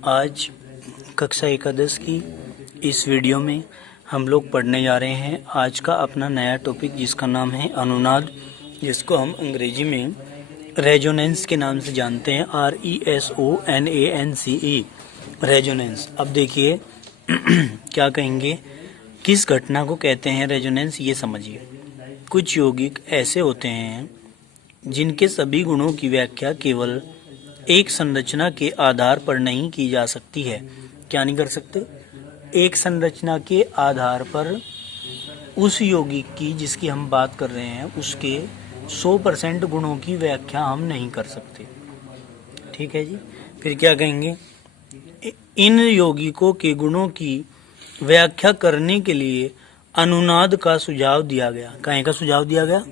आज कक्षा एकादश की इस वीडियो में हम लोग पढ़ने जा रहे हैं आज का अपना नया टॉपिक, जिसका नाम है अनुनाद, जिसको हम अंग्रेजी में रेजोनेंस के नाम से जानते हैं। RESONANCE, resonance. अब देखिए क्या कहेंगे, किस घटना को कहते हैं रेजोनेंस, ये समझिए। कुछ यौगिक ऐसे होते हैं जिनके सभी गुणों की व्याख्या केवल एक संरचना के आधार पर नहीं की जा सकती है। क्या नहीं कर सकते? एक संरचना के आधार पर उस यौगिक की, जिसकी हम बात कर रहे हैं, उसके 100% गुणों की व्याख्या हम नहीं कर सकते। ठीक है जी। फिर क्या कहेंगे, इन यौगिकों के गुणों की व्याख्या करने के लिए अनुनाद का सुझाव दिया गया। काहे का सुझाव दिया गया?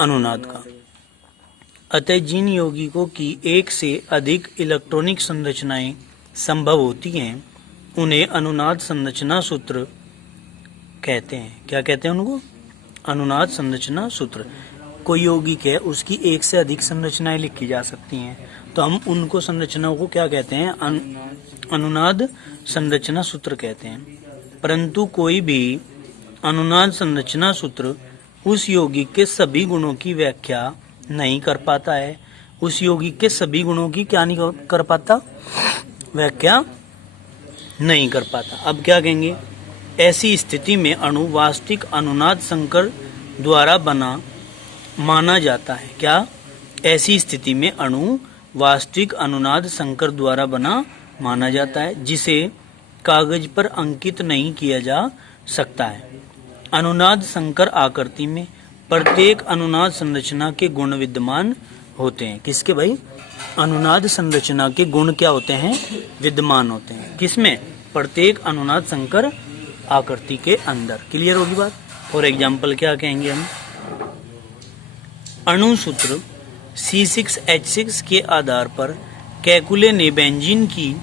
अनुनाद का। अतः जिन यौगिकों की एक से अधिक इलेक्ट्रॉनिक संरचनाएं संभव होती हैं उन्हें अनुनाद संरचना सूत्र कहते हैं। क्या कहते हैं उनको? अनुनाद संरचना सूत्र। कोई यौगिक है, उसकी एक से अधिक संरचनाएं लिखी जा सकती हैं, तो हम उनको संरचनाओं को क्या कहते हैं? अनुनाद संरचना सूत्र कहते हैं। परंतु कोई भी अनुनाद संरचना सूत्र उस यौगिक के सभी गुणों की व्याख्या नहीं कर पाता है। उस यौगिक के सभी गुणों की क्या नहीं कर पाता? व्याख्या नहीं कर पाता। अब क्या कहेंगे, ऐसी स्थिति में अणु वास्तविक अनुनाद संकर द्वारा बना माना जाता है। क्या? ऐसी स्थिति में अणु वास्तविक अनुनाद संकर द्वारा बना माना जाता है, जिसे कागज पर अंकित नहीं किया जा सकता है। अनुनाद संकर आकृति में प्रत्येक अनुनाद संरचना के गुण विद्यमान होते हैं। किसके भाई? अनुनाद संरचना के गुण क्या होते हैं? विद्यमान होते हैं। किसमें? प्रत्येक अनुनाद संकर आकृति के अंदर। क्लियर होगी बात? फॉर एग्जाम्पल क्या कहेंगे हम, अणु सूत्र C6H6 के आधार पर कैकुले ने बेंजीन की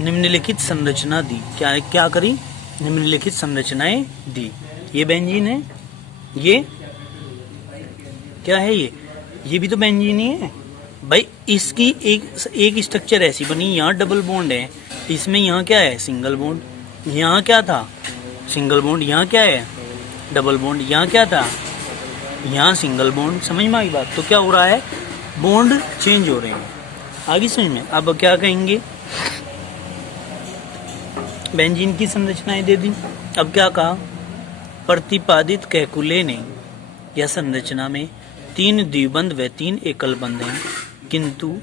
निम्नलिखित संरचना दी। क्या करी? निम्नलिखित संरचनाएं दी। ये बेंजीन है, ये क्या है? ये भी तो बेंजीन ही है भाई। इसकी एक स्ट्रक्चर ऐसी बनी, यहाँ डबल बॉन्ड है, इसमें यहाँ क्या है? Single bond. यहाँ क्या था? Single bond. यहाँ क्या है? Double bond. यहाँ क्या था? यहाँ सिंगल बॉन्ड। समझ में आई बात? तो क्या हो रहा है? बॉन्ड चेंज हो रहे हैं। आगे समझ में? अब क्या कहेंगे, बेंजीन की संरचनाएं दे दी। अब क्या कहा, प्रतिपादित कैकुले ने यह संरचना में 3 द्विबंध व 3 एकल बंध हैं, किंतु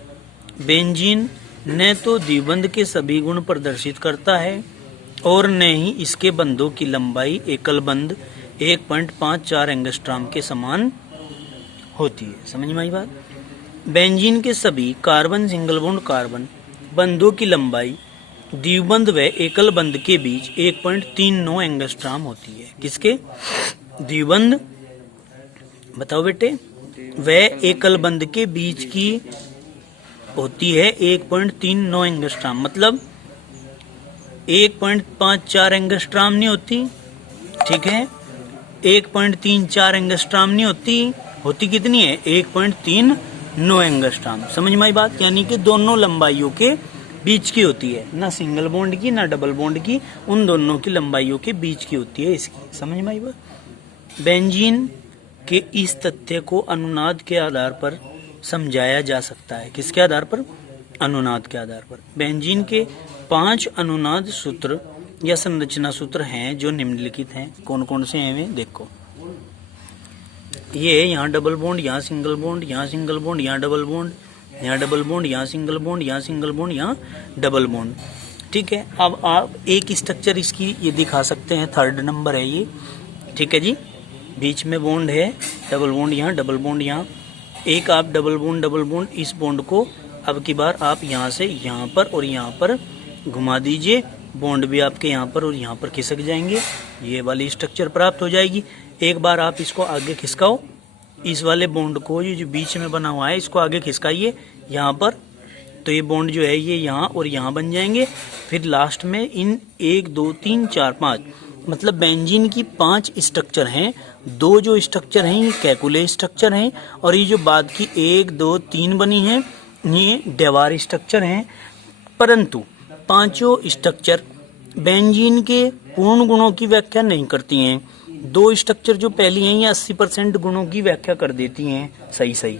बेंजीन न तो द्विबंध के सभी गुण प्रदर्शित करता है और न ही इसके बंधों की लंबाई एकल बंध 1.54 एंगस्ट्रॉम के समान होती है। समझ में आई बात? बेंजीन के सभी कार्बन सिंगल बॉन्ड कार्बन बंधों की लंबाई द्विबंध व एकल बंध के बीच 1.39 एंगस्ट्रॉम होती है। किसके? द्विबंध, बताओ बेटे, व एकल बंध के बीच की होती है 1.39 एंगस्ट्रॉम। मतलब 1.54 एंगस्ट्रॉम नहीं होती, ठीक है? 1.34 एंगस्ट्रॉम नहीं होती। होती कितनी है? 1.39 एंगस्ट्रॉम। समझ में आई बात? यानी कि दोनों लंबाइयों के बीच की होती है, ना सिंगल बॉन्ड की ना डबल बॉन्ड की, उन दोनों की लंबाइयों के बीच की होती है इसकी। समझ में आई बात? बेंजीन के इस तथ्य को अनुनाद के आधार पर समझाया जा सकता है। किसके आधार पर? अनुनाद के आधार पर। बेंजीन के 5 अनुनाद सूत्र या संरचना सूत्र हैं जो निम्नलिखित हैं। कौन कौन से हैं वे? देखो, ये यहाँ डबल बॉन्ड, यहाँ सिंगल बॉन्ड, यहाँ सिंगल बॉन्ड, यहाँ डबल बॉन्ड, यहाँ डबल बॉन्ड, यहाँ सिंगल बॉन्ड, यहाँ सिंगल बॉन्ड, यहाँ डबल बॉन्ड। ठीक है। अब आप एक स्ट्रक्चर इसकी ये दिखा सकते हैं, 3rd नंबर है ये। ठीक है जी। बीच में बॉन्ड है, डबल बॉन्ड यहाँ, डबल बॉन्ड यहाँ। एक आप डबल बॉन्ड इस बॉन्ड को अब की बार आप यहाँ से यहाँ पर और यहाँ पर घुमा दीजिए। बॉन्ड भी आपके यहाँ पर और यहाँ पर खिसक जाएंगे, ये वाली स्ट्रक्चर प्राप्त हो जाएगी। एक बार आप इसको आगे खिसकाओ, इस वाले बॉन्ड को, ये जो बीच में बना हुआ है, इसको आगे खिसकाइए यहाँ पर, तो ये बॉन्ड जो है ये यहाँ और यहाँ बन जाएंगे। फिर लास्ट में इन 1 2 3 4 5 मतलब बेंजीन की 5 स्ट्रक्चर हैं। 2 जो स्ट्रक्चर हैं ये कैकुले स्ट्रक्चर हैं, और ये जो बाद की 1 2 3 बनी हैं ये डेवार स्ट्रक्चर हैं। परंतु पांचों स्ट्रक्चर बेंजीन के पूर्ण गुणों की व्याख्या नहीं करती हैं। दो स्ट्रक्चर जो पहली हैं ये 80% गुणों की व्याख्या कर देती हैं सही,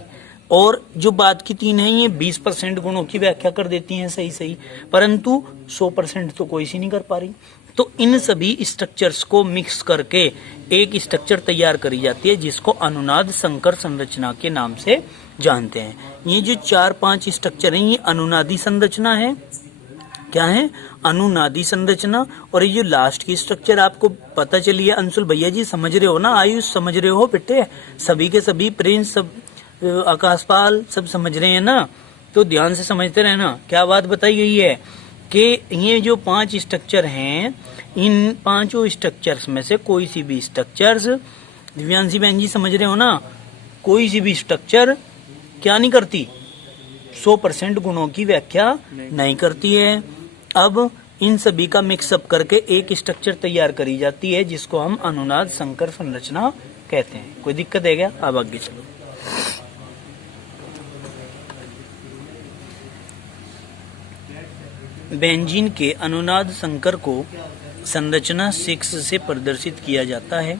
और जो बाद की तीन हैं ये 20% गुणों की व्याख्या कर देती हैं सही, परंतु 100% तो कोई सी नहीं कर पा रही। तो इन सभी स्ट्रक्चर्स को मिक्स करके एक स्ट्रक्चर तैयार करी जाती है जिसको अनुनाद संकर संरचना के नाम से जानते हैं। ये जो 4-5 स्ट्रक्चर हैं ये अनुनादी संरचना है। क्या है? अनुनादी संरचना। और ये जो लास्ट की स्ट्रक्चर आपको पता चली है, अंशुल भैया जी समझ रहे हो ना, आयुष समझ रहे हो बेटे, सभी के सभी, प्रिंस सब, आकाशपाल सब समझ रहे हैं ना, तो ध्यान से समझते रहना। क्या बात बताई गई है कि ये जो 5 स्ट्रक्चर हैं, इन पांचों स्ट्रक्चर्स में से कोई सी भी स्ट्रक्चर्स, दिव्यांशी बहन जी समझ रहे हो ना, कोई सी भी स्ट्रक्चर क्या नहीं करती? 100% गुणों की व्याख्या नहीं करती है। अब इन सभी का मिक्सअप करके एक स्ट्रक्चर तैयार करी जाती है जिसको हम अनुनाद संकर संरचना कहते हैं। कोई दिक्कत है क्या? अब आगे चलो। बेंजीन के अनुनाद संकर को संरचना 6 से प्रदर्शित किया जाता है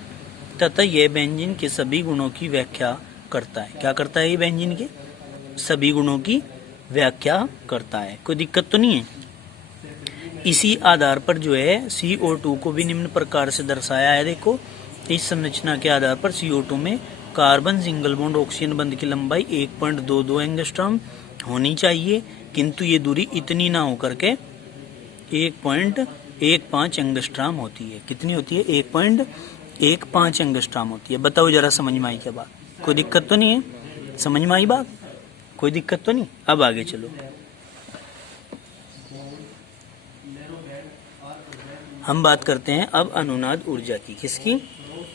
तथा यह बेंजीन के सभी गुणों की व्याख्या करता है। क्या करता है? ये बेंजीन के सभी गुणों की व्याख्या करता है। कोई दिक्कत तो नहीं है। इसी आधार पर जो है CO2 को भी निम्न प्रकार से दर्शाया है। देखो, इस संरचना के आधार पर CO2 में कार्बन सिंगल बॉन्ड ऑक्सीजन बंध की लंबाई 1.22 एंगस्ट्रॉम होनी चाहिए, किंतु ये दूरी इतनी ना होकर के 1.15 एंगस्ट्रॉम होती है। कितनी होती है? 1.15 एंगस्ट्रॉम होती है। बताओ जरा, समझ में आई क्या बात? कोई दिक्कत तो नहीं है? समझ में आई बात? कोई दिक्कत तो नहीं? अब आगे चलो। हम बात करते हैं अब अनुनाद ऊर्जा की। किसकी?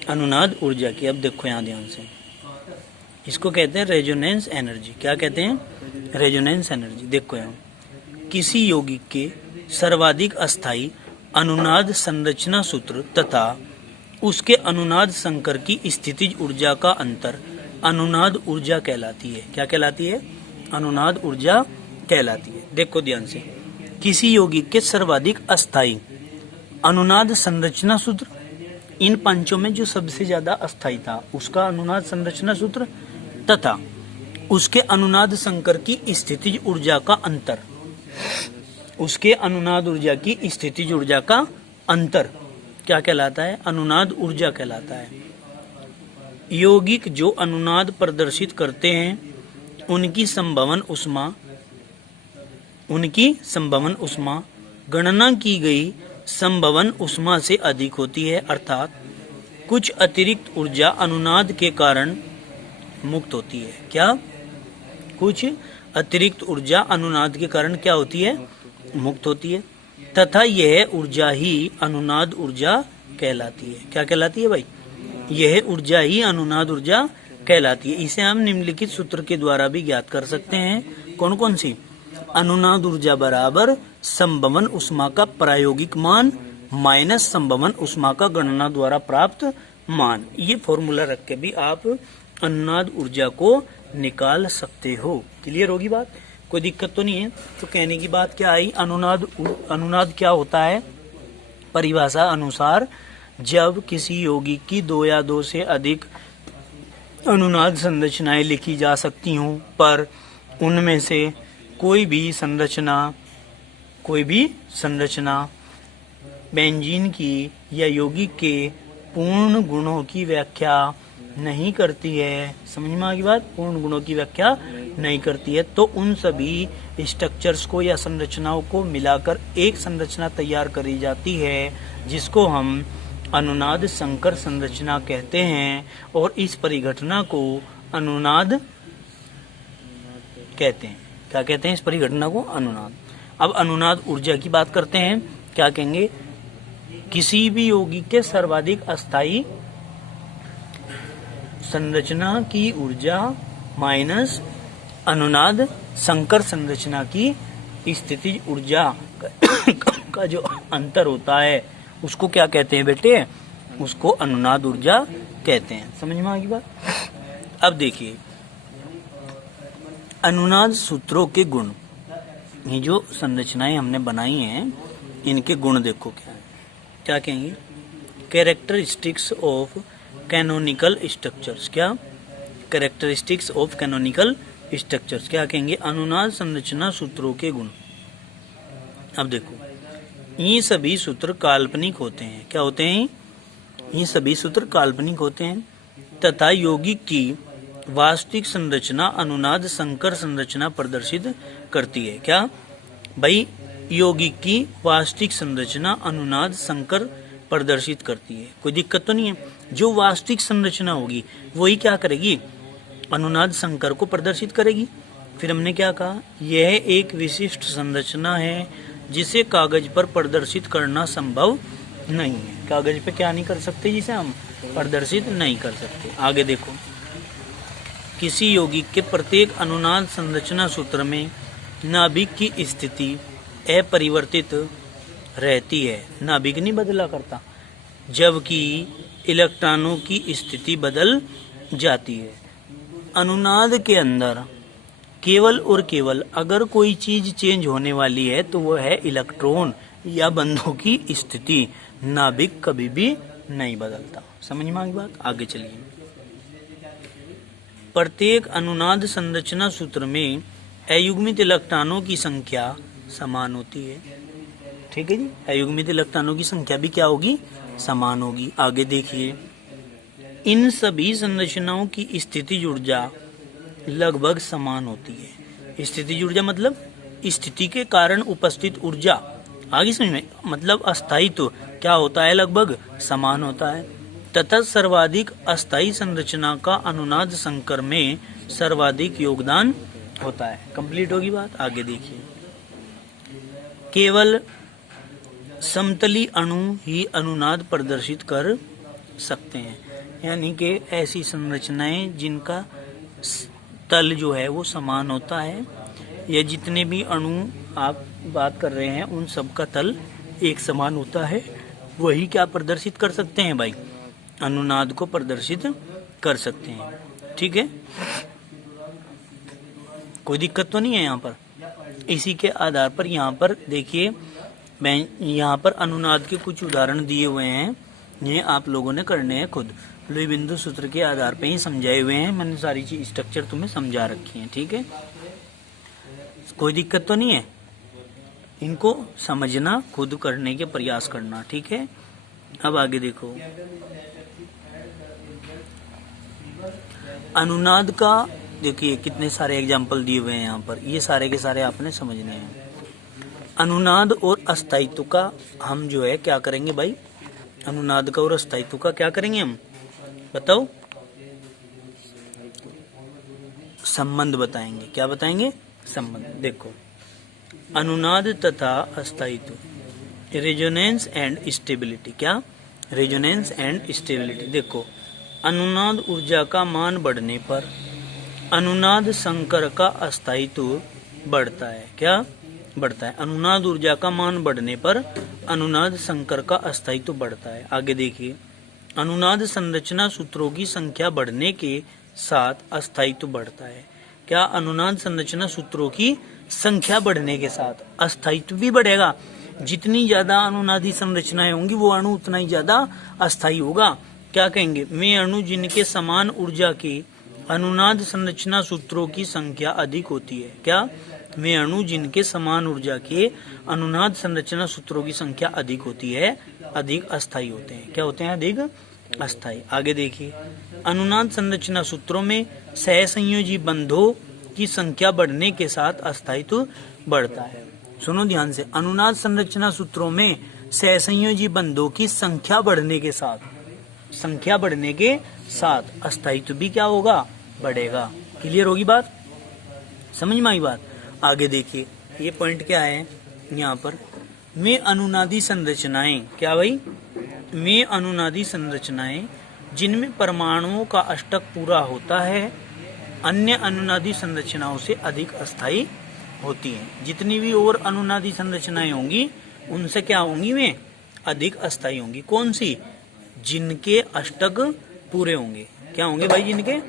अनुनाद ऊर्जा की। अब देखो यहाँ ध्यान से, इसको कहते हैं रेजोनेंस एनर्जी। क्या कहते हैं? Resonance energy. देखो यहाँ, किसी यौगिक के सर्वाधिक अस्थायी अनुनाद संरचना सूत्र तथा उसके अनुनाद संकर की स्थितिज ऊर्जा का अंतर अनुनाद ऊर्जा कहलाती है। क्या कहलाती है? अनुनाद ऊर्जा कहलाती है। देखो ध्यान से, किसी यौगिक के सर्वाधिक अस्थायी अनुनाद संरचना सूत्र, इन पांचों में जो सबसे ज्यादा अस्थायी था उसका अनुनाद संरचना सूत्र तथा उसके अनुनाद संकर की स्थितिज ऊर्जा का अंतर, उसके अनुनाद ऊर्जा की स्थितिज ऊर्जा का अंतर क्या कहलाता है? अनुनाद ऊर्जा कहलाता है। यौगिक जो अनुनाद प्रदर्शित करते हैं उनकी संभवन उष्मा गणना की गई संभवन उष्मा से अधिक होती है, अर्थात कुछ अतिरिक्त ऊर्जा अनुनाद के कारण मुक्त होती है। क्या? कुछ अतिरिक्त ऊर्जा अनुनाद के कारण क्या होती है? मुक्त होती है, तथा यह ऊर्जा ही अनुनाद ऊर्जा कहलाती है। क्या कहलाती है भाई? यह ऊर्जा ही अनुनाद ऊर्जा कहलाती है। इसे हम निम्नलिखित सूत्र के द्वारा भी ज्ञात कर सकते हैं। कौन कौन सी? अनुनाद ऊर्जा बराबर संभवन उष्मा का प्रायोगिक मान माइनस संभवन उष्मा का गणना द्वारा प्राप्त मान। ये फॉर्मूला रख के भी आप अनुनाद ऊर्जा को निकाल सकते हो। क्लियर होगी बात? कोई दिक्कत तो नहीं है? तो कहने की बात क्या आई? अनुनाद क्या होता है? परिभाषा अनुसार जब किसी यौगिक की 2 या 2 से अधिक अनुनाद संरचनाएं लिखी जा सकती हों, पर उनमें से कोई भी संरचना बेंजीन की या यौगिक के पूर्ण गुणों की व्याख्या नहीं करती है। समझ में आ गई बात? पूर्ण गुणों की व्याख्या नहीं करती है, तो उन सभी स्ट्रक्चर्स को या संरचनाओं को मिलाकर एक संरचना तैयार करी जाती है जिसको हम अनुनाद संकर संरचना कहते हैं, और इस परिघटना को अनुनाद कहते हैं। क्या कहते हैं? इस परिघटना को अनुनाद। अब अनुनाद ऊर्जा की बात करते हैं। क्या कहेंगे? किसी भी यौगिक के सर्वाधिक अस्थायी संरचना की ऊर्जा माइनस अनुनाद संकर संरचना की स्थितिज ऊर्जा का जो अंतर होता है उसको क्या कहते हैं बेटे? उसको अनुनाद ऊर्जा कहते हैं। समझ में आ गई बात? अब देखिए, अनुनाद सूत्रों के गुण। ये जो संरचनाएं हमने बनाई हैं इनके गुण देखो क्या है, क्या कहेंगे, कैरेक्टरिस्टिक्स ऑफ कैनोनिकल स्ट्रक्चर्स। क्या कैरेक्टरिस्टिक्स ऑफ कैनोनिकल स्ट्रक्चर्स, क्या कहेंगे, अनुनाद संरचना सूत्रों के गुण। अब देखो ये सभी सूत्र काल्पनिक होते हैं। क्या होते हैं? ये सभी सूत्र काल्पनिक होते हैं तथा यौगिक की वास्तविक संरचना अनुनाद संकर संरचना प्रदर्शित करती है। क्या भाई, यौगिक की वास्तविक संरचना अनुनाद संकर प्रदर्शित करती है। कोई दिक्कत तो नहीं है? जो वास्तविक संरचना होगी वही क्या करेगी, अनुनाद संकर को प्रदर्शित करेगी। फिर हमने क्या कहा, यह एक विशिष्ट संरचना है जिसे कागज पर प्रदर्शित करना संभव नहीं है। कागज पे क्या नहीं कर सकते, जिसे हम प्रदर्शित नहीं कर सकते। आगे देखो, किसी यौगिक के प्रत्येक अनुनाद संरचना सूत्र में नाभिक की स्थिति अपरिवर्तित रहती है। नाभिक नहीं बदला करता, जबकि इलेक्ट्रॉनों की स्थिति बदल जाती है। अनुनाद के अंदर केवल और केवल अगर कोई चीज चेंज होने वाली है तो वह है इलेक्ट्रॉन या बंधों की स्थिति। नाभिक कभी भी नहीं बदलता। समझ में आ गई बात? आगे चलिए। प्रत्येक अनुनाद संरचना सूत्र में अयुग्मित इलेक्ट्रॉनों की संख्या समान होती है। ठीक है जी, अयुग्मित इलेक्ट्रॉनों की संख्या भी क्या होगी, समान होगी। आगे देखिए, इन सभी संरचनाओं की स्थितिज ऊर्जा लगभग समान होती है। स्थितिज ऊर्जा मतलब स्थिति के कारण उपस्थित ऊर्जा। आगे समझ में, मतलब अस्थायित्व क्या होता है, लगभग समान होता है। तथा सर्वाधिक अस्थायी संरचना का अनुनाद संकर में सर्वाधिक योगदान होता है। कंप्लीट होगी बात? आगे देखिए, केवल समतली अणु ही अनुनाद प्रदर्शित कर सकते हैं। यानी कि ऐसी संरचनाएं जिनका तल जो है वो समान होता है, या जितने भी अणु आप बात कर रहे हैं उन सब का तल एक समान होता है, वही क्या प्रदर्शित कर सकते हैं भाई, अनुनाद को प्रदर्शित कर सकते हैं। ठीक है, कोई दिक्कत तो नहीं है यहाँ पर। इसी के आधार पर यहाँ पर देखिए, मैं यहाँ पर अनुनाद के कुछ उदाहरण दिए हुए हैं, ये आप लोगों ने करने हैं खुद। लुई बिंदु सूत्र के आधार पर ही समझाए हुए हैं, मैंने सारी चीज स्ट्रक्चर तुम्हें समझा रखी है। ठीक है, कोई दिक्कत तो नहीं है, इनको समझना, खुद करने के प्रयास करना। ठीक है, अब आगे देखो, अनुनाद का देखिए कितने सारे एग्जाम्पल दिए हुए हैं यहाँ पर, ये सारे के सारे आपने समझने हैं। अनुनाद और अस्थायित्व का हम जो है क्या करेंगे भाई, अनुनाद का और अस्थायित्व का क्या करेंगे हम, बताओ, संबंध बताएंगे। क्या बताएंगे? संबंध। देखो, अनुनाद तथा अस्थायित्व, रेजोनेंस एंड स्टेबिलिटी। क्या? Resonance and stability. देखो, अनुनाद ऊर्जा का मान बढ़ने पर अनुनाद संकर का अस्थायित्व बढ़ता है। क्या बढ़ता है? अनुनाद ऊर्जा का मान बढ़ने पर अनुनाद संकर का अस्थायित्व बढ़ता है। आगे देखिए, अनुनाद संरचना सूत्रों की संख्या बढ़ने के साथ अस्थायित्व बढ़ता है। क्या? अनुनाद संरचना सूत्रों की संख्या बढ़ने के साथ अस्थायित्व भी बढ़ेगा। जितनी ज्यादा अनुनादी संरचनाएं होंगी वो अणु उतना ही ज्यादा अस्थायी होगा। क्या कहेंगे? वे अणु जिनके समान ऊर्जा के अनुनाद संरचना सूत्रों की संख्या अधिक होती है। क्या? वे अणु जिनके समान ऊर्जा के अनुनाद संरचना सूत्रों की संख्या अधिक होती है, अधिक अस्थायी होते हैं। क्या होते हैं? अधिक अस्थायी। आगे देखिए, अनुनाद संरचना सूत्रों में सहसंयोजी बंधों की संख्या बढ़ने के साथ अस्थायित्व बढ़ता है। सुनो ध्यान से, अनुनाद संरचना सूत्रों में सहसंयोजी बंधों की संख्या बढ़ने के साथ अस्थायित्व भी क्या होगा? बढ़ेगा। क्लियर होगी बात? समझ में आई बात? आगे देखिए, ये पॉइंट क्या है यहाँ पर, में अनुनादी संरचनाएं। क्या भाई? में अनुनादी संरचनाएं जिनमें परमाणुओं का अष्टक पूरा होता है अन्य अनुनादी संरचनाओं से अधिक अस्थायी होती हैं। जितनी भी और अनुनादी संरचनाएं होंगी उनसे क्या होंगी? वे अधिक अस्थायी होंगी। कौन सी? जिनके अष्टक पूरे होंगे। क्या होंगे भाई? जिनके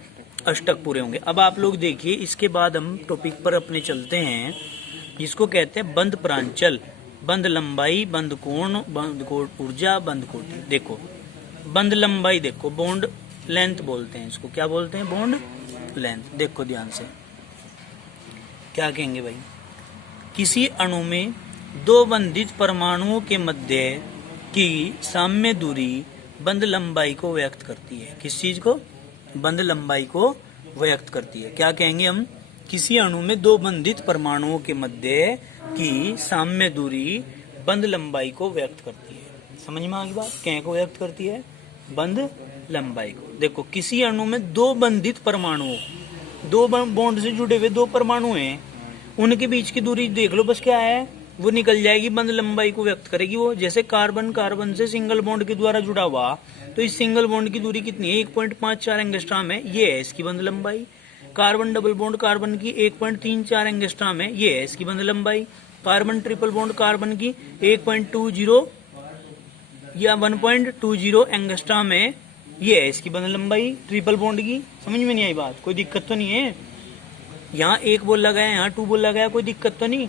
अष्टक पूरे होंगे। अब आप लोग देखिए, इसके बाद हम टॉपिक पर अपने चलते हैं। इसको कहते हैं बंद प्रांचल, बंद लंबाई, बंद कोण, बंद ऊर्जा, बंद कोटि। देखो बंद लंबाई, देखो बॉन्ड लेंथ बोलते हैं इसको, क्या बोलते हैं? Bond length. देखो ध्यान से क्या कहेंगे भाई, किसी अणु में दो बंधित परमाणुओं के मध्य की साम्य दूरी बंद लंबाई को व्यक्त करती है। किस चीज को? बंद लंबाई को व्यक्त करती है। क्या कहेंगे हम? किसी अणु में दो बंधित परमाणुओं के मध्य की साम्य दूरी बंद लंबाई को व्यक्त करती है। समझ में आ गई बात? क्या को व्यक्त करती है? बंद लंबाई को। देखो किसी अणु में दो बंधित परमाणुओं, दो बॉन्ड से जुड़े हुए दो परमाणु हैं, उनके बीच की दूरी देख लो, बस क्या है? वो निकल जाएगी, बंद लंबाई को व्यक्त करेगी वो। जैसे कार्बन कार्बन से सिंगल बॉन्ड के द्वारा जुड़ा हुआ, तो इस सिंगल बॉन्ड की दूरी कितनी है? 1.54 एंगस्ट्रॉम है, ये है इसकी बंद लंबाई। कार्बन डबल बॉन्ड कार्बन की 1.34 एंगस्ट्रॉम है, ये है इसकी बंद लंबाई। कार्बन ट्रिपल बॉन्ड कार्बन की 1.20 या 1.20 एंगस्ट्रॉम है, ये है इसकी बंद लंबाई ट्रिपल बॉन्ड की। समझ में नहीं आई बात? कोई दिक्कत तो नहीं है? यहाँ एक बोल लगाया, यहाँ 2 बोल लगाया, कोई दिक्कत तो नहीं?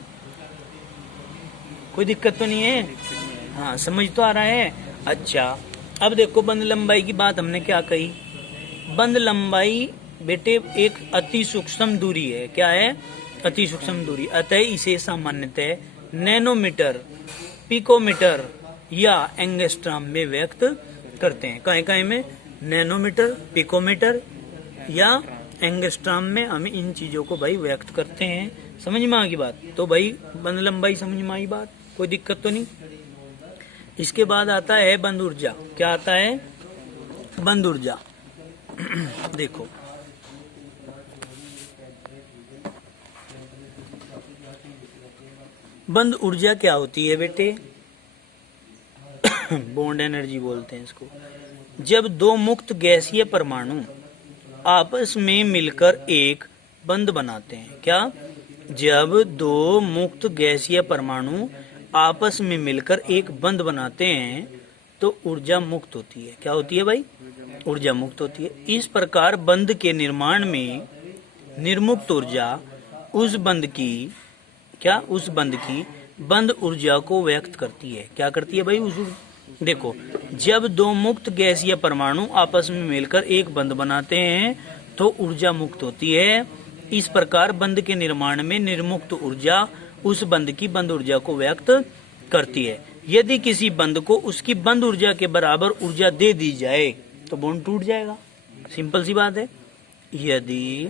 कोई दिक्कत तो नहीं है? हाँ, समझ तो आ रहा है? अच्छा, अब देखो बंद लंबाई की बात हमने क्या कही। बंद लंबाई बेटे एक अति सूक्ष्म दूरी है। क्या है? अति सूक्ष्म दूरी। अतः इसे सामान्यतः नैनोमीटर, पिकोमीटर या एंगस्ट्रॉम में व्यक्त करते हैं। कहीं में नैनोमीटर, पिकोमीटर या एंगस्ट्रॉम में हम इन चीजों को भाई व्यक्त करते हैं। समझ में आ गई बात? तो भाई बंद लंबाई समझ में आई बात? कोई दिक्कत तो नहीं? इसके बाद आता है बंद ऊर्जा। क्या आता है? बंद ऊर्जा। देखो बंद ऊर्जा क्या होती है बेटे? बॉन्ड एनर्जी बोलते हैं इसको। जब दो मुक्त गैसीय परमाणु आपस में मिलकर एक बंध बनाते हैं। क्या? जब दो मुक्त गैसीय परमाणु आपस में मिलकर एक बंध बनाते हैं तो ऊर्जा मुक्त होती है। क्या होती है भाई? ऊर्जा मुक्त होती है। इस प्रकार बंध के निर्माण में निर्मुक्त ऊर्जा उस बंध की बंध ऊर्जा को व्यक्त करती है। क्या करती है भाई? देखो, जब दो मुक्त गैसीय परमाणु आपस में मिलकर एक बंध बनाते हैं तो ऊर्जा मुक्त होती है। इस प्रकार बंध के निर्माण में निर्मुक्त ऊर्जा उस बंध की बंध ऊर्जा को व्यक्त करती है। यदि किसी बंध को उसकी बंध ऊर्जा के बराबर ऊर्जा दे दी जाए तो बॉन्ड टूट जाएगा। सिंपल सी बात है। यदि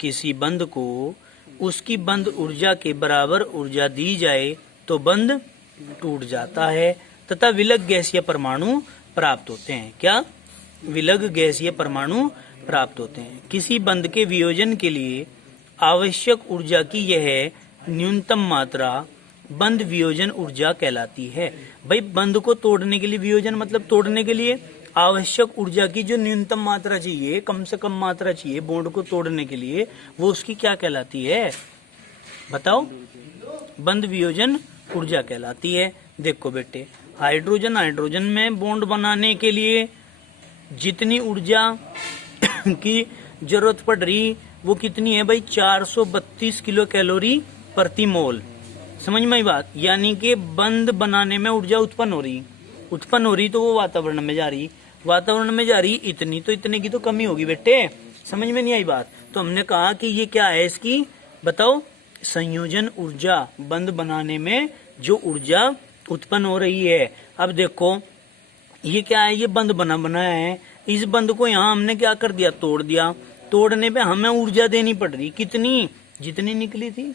किसी बंध को उसकी बंध ऊर्जा के बराबर ऊर्जा दी जाए तो बंध टूट जाता है तथा विलग गैसीय परमाणु प्राप्त होते हैं। क्या? विलग गैसीय परमाणु प्राप्त होते हैं। किसी बंध के वियोजन के लिए आवश्यक ऊर्जा की यह न्यूनतम मात्रा बंध वियोजन ऊर्जा कहलाती है। भाई बंध को तोड़ने के लिए, वियोजन मतलब तोड़ने के लिए आवश्यक ऊर्जा की जो न्यूनतम मात्रा चाहिए, कम से कम मात्रा चाहिए बॉन्ड को तोड़ने के लिए, वो उसकी क्या कहलाती है? बताओ। बंध वियोजन ऊर्जा कहलाती है। देखो बेटे, हाइड्रोजन में बॉन्ड बनाने के लिए जितनी ऊर्जा की जरूरत पड़ रही वो कितनी है भाई? 432 किलो कैलोरी प्रति मोल। समझ में आई बात? यानी कि बंध बनाने में ऊर्जा उत्पन्न हो रही तो वो वातावरण में जा रही इतनी, तो इतने की तो कमी होगी बेटे। समझ में नहीं आई बात? तो हमने कहा कि ये क्या है इसकी? बताओ। संयोजन ऊर्जा, बंध बनाने में जो ऊर्जा उत्पन्न हो रही है। अब देखो ये क्या है? ये बंध बनाया है। इस बंध को यहाँ हमने क्या कर दिया? तोड़ दिया। तोड़ने पे हमें ऊर्जा देनी पड़ रही कितनी? जितनी निकली थी।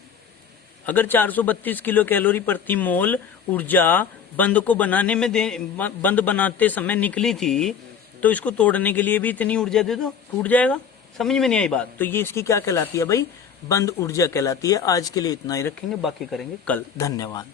अगर 432 किलो कैलोरी प्रति मोल ऊर्जा बंध को बनाने में बंध बनाते समय निकली थी तो इसको तोड़ने के लिए भी इतनी ऊर्जा दे दो, टूट जाएगा। समझ में नहीं आई बात? तो ये इसकी क्या कहलाती है भाई? बंध ऊर्जा कहलाती है। आज के लिए इतना ही रखेंगे, बाकी करेंगे कल। धन्यवाद।